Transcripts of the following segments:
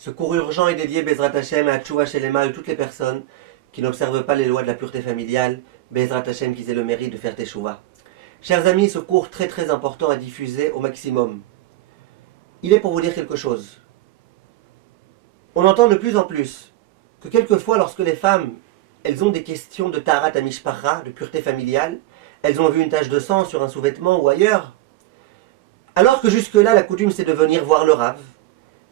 Ce cours urgent est dédié Bezrat Hashem à Tchouva Shelema et toutes les personnes qui n'observent pas les lois de la pureté familiale, Bezrat Hashem qu'ils aient le mérite de faire Teshuvah. Chers amis, ce cours très important à diffuser au maximum. Il est pour vous dire quelque chose. On entend de plus en plus que quelquefois lorsque les femmes, elles ont des questions de Taharat Amishpacha, de pureté familiale, elles ont vu une tache de sang sur un sous-vêtement ou ailleurs, alors que jusque-là la coutume c'est de venir voir le Rav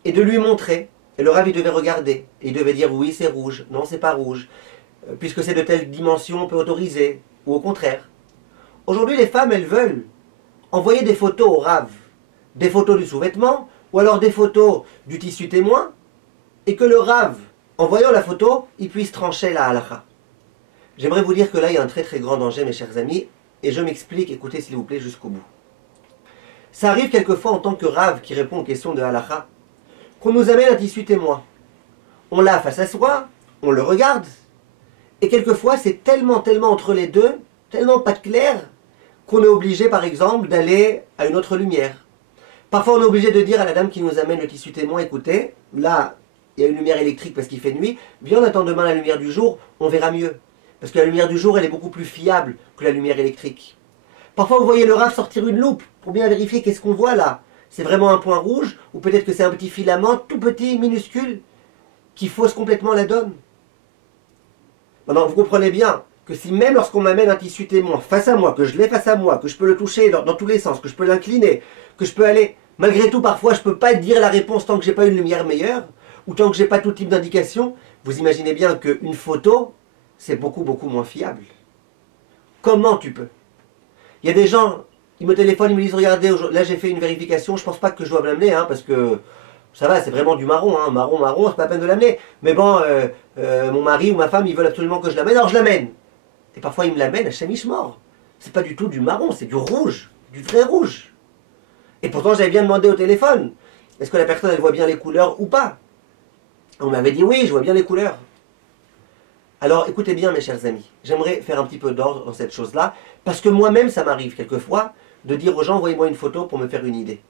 et de lui montrer. Et le Rav, il devait regarder, et il devait dire oui c'est rouge, non c'est pas rouge, puisque c'est de telle dimension on peut autoriser, ou au contraire. Aujourd'hui les femmes elles veulent envoyer des photos au Rav, des photos du sous-vêtement, ou alors des photos du tissu témoin, et que le Rav, en voyant la photo, il puisse trancher la halakha. J'aimerais vous dire que là il y a un très grand danger mes chers amis, et je m'explique, écoutez s'il vous plaît jusqu'au bout. Ça arrive quelquefois en tant que Rav qui répond aux questions de halakha, qu'on nous amène un tissu témoin. On l'a face à soi, on le regarde, et quelquefois c'est tellement entre les deux, tellement pas clair, qu'on est obligé par exemple d'aller à une autre lumière. Parfois on est obligé de dire à la dame qui nous amène le tissu témoin, écoutez, là il y a une lumière électrique parce qu'il fait nuit, viens on attend demain la lumière du jour, on verra mieux. Parce que la lumière du jour elle est beaucoup plus fiable que la lumière électrique. Parfois vous voyez le Rav sortir une loupe pour bien vérifier qu'est-ce qu'on voit là. C'est vraiment un point rouge, ou peut-être que c'est un petit filament tout petit, minuscule, qui fausse complètement la donne. Maintenant, vous comprenez bien que si même lorsqu'on m'amène un tissu témoin face à moi, que je l'ai face à moi, que je peux le toucher dans tous les sens, que je peux l'incliner, que je peux aller, malgré tout parfois je ne peux pas dire la réponse tant que je n'ai pas une lumière meilleure, ou tant que je n'ai pas tout type d'indication, vous imaginez bien qu'une photo, c'est beaucoup moins fiable. Comment tu peux? Il y a des gens... Ils me téléphonent, ils me disent, regardez, là j'ai fait une vérification, je pense pas que je dois me l'amener, parce que ça va, c'est vraiment du marron, marron, c'est pas la peine de l'amener. Mais bon, mon mari ou ma femme, ils veulent absolument que je l'amène, alors je l'amène. Et parfois ils me l'amènent à chemiche-mort. C'est pas du tout du marron, c'est du rouge, du vrai rouge. Et pourtant j'avais bien demandé au téléphone, est-ce que la personne elle voit bien les couleurs ou pas? On m'avait dit oui, je vois bien les couleurs. Alors écoutez bien mes chers amis, j'aimerais faire un petit peu d'ordre dans cette chose-là, parce que moi-même ça m'arrive quelquefois de dire aux gens, envoyez-moi une photo pour me faire une idée.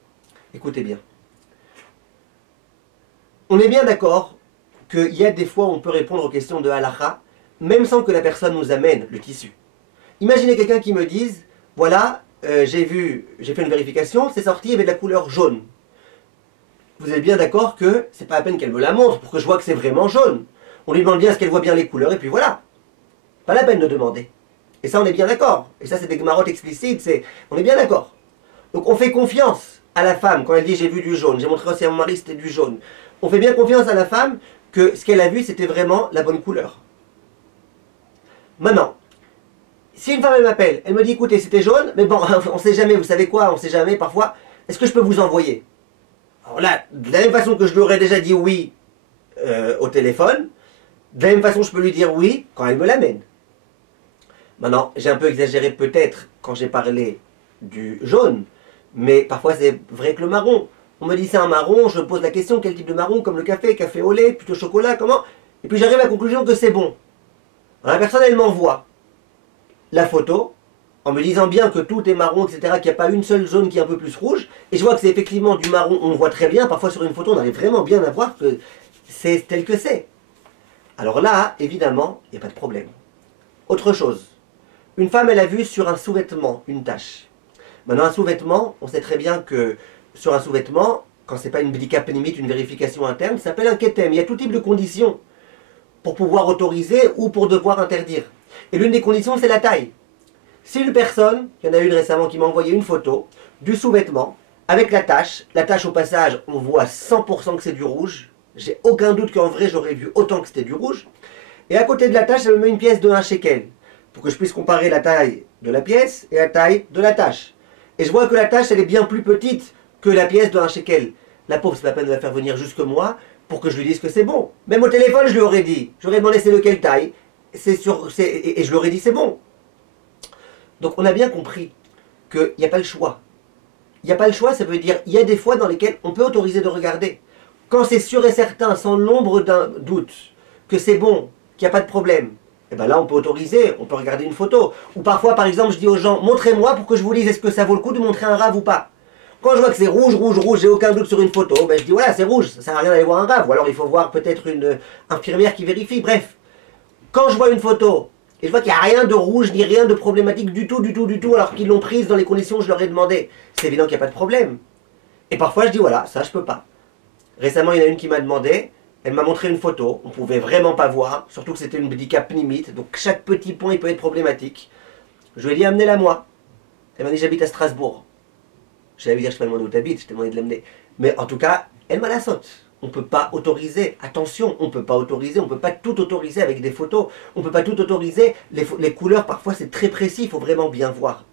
Écoutez bien. On est bien d'accord qu'il y a des fois où on peut répondre aux questions de halakha, même sans que la personne nous amène le tissu. Imaginez quelqu'un qui me dise, voilà, j'ai fait une vérification, c'est sorti, il y avait de la couleur jaune. Vous êtes bien d'accord que c'est pas la peine qu'elle me la montre pour que je vois que c'est vraiment jaune. On lui demande bien est-ce qu'elle voit bien les couleurs, et puis voilà. Pas la peine de demander. Et ça, on est bien d'accord. Et ça, c'est des gemarotes explicites, on est bien d'accord. Donc, on fait confiance à la femme quand elle dit j'ai vu du jaune. J'ai montré aussi à mon mari c'était du jaune. On fait bien confiance à la femme que ce qu'elle a vu, c'était vraiment la bonne couleur. Maintenant, si une femme, elle m'appelle, elle me dit écoutez, c'était jaune, mais bon, on sait jamais, vous savez quoi, on sait jamais, parfois, est-ce que je peux vous envoyer? Alors là, de la même façon que je lui aurais déjà dit oui au téléphone, de la même façon, je peux lui dire oui quand elle me l'amène. Maintenant, j'ai un peu exagéré peut-être quand j'ai parlé du jaune, mais parfois c'est vrai que le marron. On me dit c'est un marron, je me pose la question quel type de marron, comme le café au lait, plutôt chocolat, comment? Et puis j'arrive à la conclusion que c'est bon. Alors la personne elle m'envoie la photo en me disant bien que tout est marron, etc., qu'il n'y a pas une seule zone qui est un peu plus rouge, et je vois que c'est effectivement du marron, on voit très bien, parfois sur une photo on arrive vraiment bien à voir que c'est tel que c'est. Alors là, évidemment, il n'y a pas de problème. Autre chose. Une femme, elle a vu sur un sous-vêtement une tache. Maintenant, un sous-vêtement, on sait très bien que sur un sous-vêtement, quand c'est pas une bdika pnimit, une vérification interne, ça s'appelle un ketem. Il y a tout type de conditions pour pouvoir autoriser ou pour devoir interdire. Et l'une des conditions, c'est la taille. Si une personne, il y en a une récemment qui m'a envoyé une photo du sous-vêtement avec la tache au passage, on voit 100% que c'est du rouge. J'ai aucun doute qu'en vrai, j'aurais vu autant que c'était du rouge. Et à côté de la tache, elle me met une pièce de 1 shekel. Pour que je puisse comparer la taille de la pièce et la taille de la tache. Et je vois que la tache, elle est bien plus petite que la pièce de 1 shekel. La pauvre, c'est pas la peine de la faire venir jusque moi pour que je lui dise que c'est bon. Même au téléphone, je lui aurais dit. J'aurais demandé c'est lequel taille. Et je lui aurais dit c'est bon. Donc on a bien compris qu'il n'y a pas le choix. Il n'y a pas le choix, ça veut dire il y a des fois dans lesquelles on peut autoriser de regarder. Quand c'est sûr et certain, sans l'ombre d'un doute, que c'est bon, qu'il n'y a pas de problème, et bien là on peut autoriser, on peut regarder une photo. Ou parfois par exemple je dis aux gens, montrez-moi pour que je vous dise est-ce que ça vaut le coup de montrer un rave ou pas. Quand je vois que c'est rouge, rouge, rouge, j'ai aucun doute sur une photo, ben je dis voilà, c'est rouge, ça sert à rien d'aller voir un rave. Ou alors il faut voir peut-être une infirmière qui vérifie. Bref, quand je vois une photo et je vois qu'il n'y a rien de rouge ni rien de problématique du tout, du tout, du tout, alors qu'ils l'ont prise dans les conditions que je leur ai demandé, c'est évident qu'il n'y a pas de problème. Et parfois je dis voilà, ça je peux pas. Récemment, il y en a une qui m'a demandé, elle m'a montré une photo, on pouvait vraiment pas voir, surtout que c'était une bdika pnimite, donc chaque petit point il peut être problématique. Je lui ai dit amenez-la moi. Elle m'a dit j'habite à Strasbourg. J'allais lui dire je t'ai pas demandé où t'habites, je t'ai demandé de l'amener. Mais en tout cas, elle m'a la saute. On ne peut pas autoriser, attention, on ne peut pas autoriser, on ne peut pas tout autoriser avec des photos, on ne peut pas tout autoriser, les couleurs parfois c'est très précis, il faut vraiment bien voir.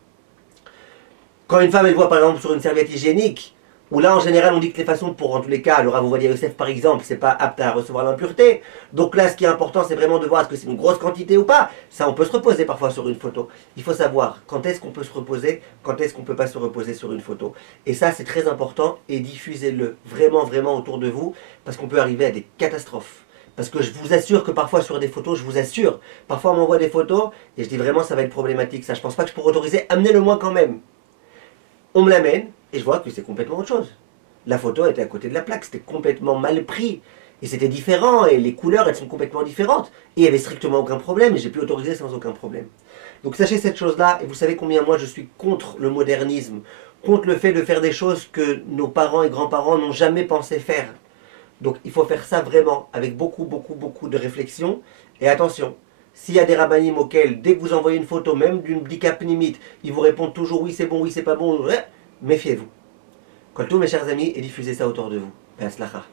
Quand une femme elle voit par exemple sur une serviette hygiénique, où là en général on dit que les façons pour, en tous les cas, le Rav Ovadia Yosef par exemple, c'est pas apte à recevoir l'impureté, donc là ce qui est important c'est vraiment de voir est-ce que c'est une grosse quantité ou pas, ça on peut se reposer parfois sur une photo. Il faut savoir quand est-ce qu'on peut se reposer, quand est-ce qu'on ne peut pas se reposer sur une photo. Et ça c'est très important et diffusez-le vraiment vraiment autour de vous, parce qu'on peut arriver à des catastrophes. Parce que je vous assure que parfois sur des photos, je vous assure, parfois on m'envoie des photos et je dis vraiment ça va être problématique, ça je pense pas que je pourrais autoriser, amenez-le moi quand même. On me l'amène et je vois que c'est complètement autre chose. La photo était à côté de la plaque, c'était complètement mal pris. Et c'était différent, et les couleurs elles sont complètement différentes. Et il n'y avait strictement aucun problème, et j'ai pu autoriser sans aucun problème. Donc sachez cette chose-là, et vous savez combien moi je suis contre le modernisme, contre le fait de faire des choses que nos parents et grands-parents n'ont jamais pensé faire. Donc il faut faire ça vraiment, avec beaucoup, beaucoup, beaucoup de réflexion. Et attention, s'il y a des rabbinim auxquels, dès que vous envoyez une photo, même d'une bdika pnimite, ils vous répondent toujours oui c'est bon, oui c'est pas bon, méfiez-vous. Kol tout mes chers amis, et diffusez ça autour de vous. Be'atzlacha.